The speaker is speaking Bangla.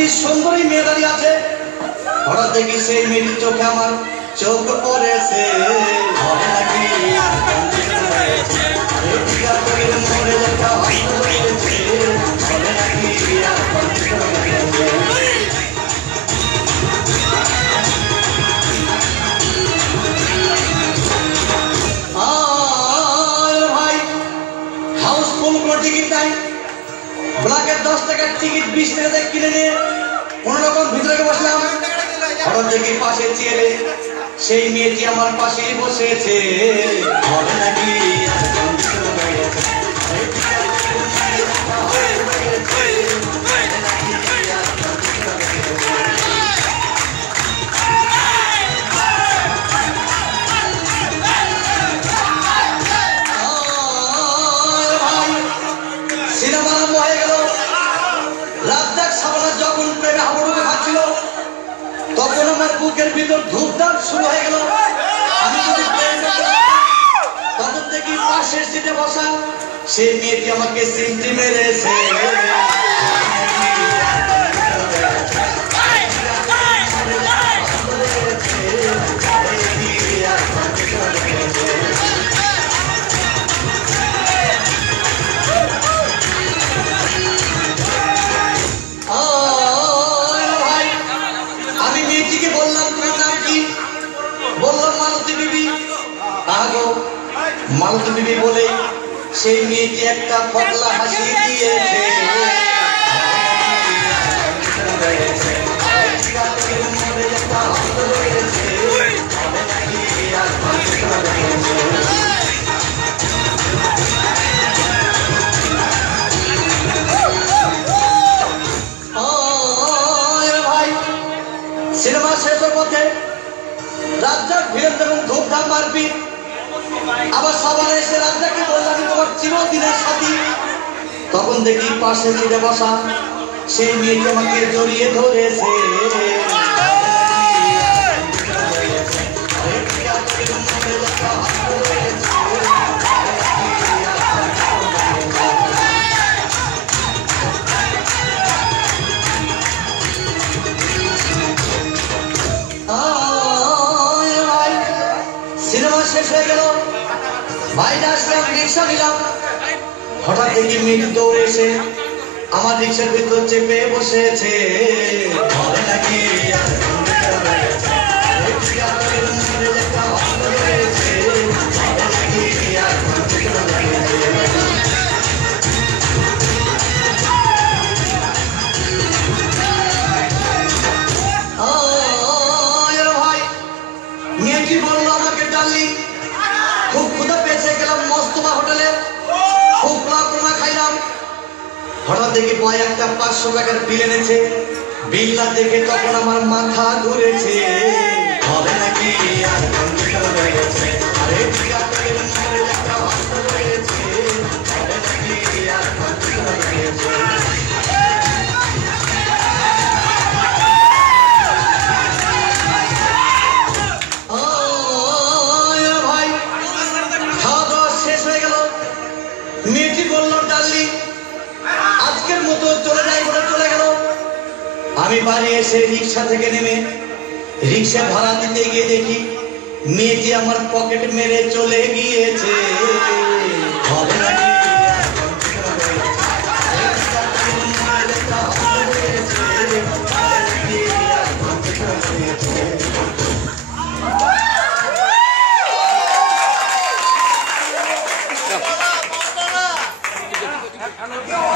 একটি সুন্দরী মেয়ে দাঁড়িয়ে আছে। হঠাৎ দেখি সেই মেয়েটির চোখে আমার চোখ পড়েছে। টিকিট নাই, ব্ল্যাকের 10 টাকার টিকিট 20 টাকা দিয়ে কিনে নিয়ে কোন রকম ভিতরে বসলাম। হঠাৎ দেখি পাশে চেয়ারে সেই মেয়েটি আমার পাশেই বসেছে। হবে নাকি তখন আমার বুকের ভিতর ধূপধাপ শুরু হয়ে গেল। আমি যদি তখন দেখি পাশের সিটে বসা সেই মেয়েটি আমাকে সিমটি মেরেছে। মালতী বিবি বলে সেই মেয়েটি একটা পগলা হাসি দিয়েছে। সিনেমা শেষের পথে রাজ্জাক ভিড় এবং ধূপধাপ মারপিট। আবার সবাই এসে রাজ্জাককে বললাম তোমার চিরদিনের সাথী। তখন দেখি পাশে সিটে বসা সেই মেয়েটি আমাকে জড়িয়ে ধরেছে। সিনেমা শেষ হয়ে গেল, বাইরে আসলাম, রিক্সা নিলাম। হঠাৎ দেখি মেয়েটি দৌড়ে এসে আমার রিক্সার ভিতর চেপে বসেছে। হবে নাকি মেয়েটি বললো আমাকে ডার্লিং খুব ক্ষুধা পেয়েছে, গেলাম মস্তবা হোটেলে, খুব পোলা খাইলাম। হঠাৎ দেখি বয় একটা 500 টাকার বিল এনেছে। বিল না দেখে তখন আমার মাথা ঘুরেছে। হবে নাকি মেয়েটি বলল ডার্লিং আজকের মতো চলে যাই বলে চলে গেল। আমি বাড়ি এসে রিক্সা থেকে নেমে রিক্সা ভাড়া দিতে গিয়ে দেখি মেয়েটি আমার পকেট মেরে চলে গিয়েছে। হবে নাকি Hello.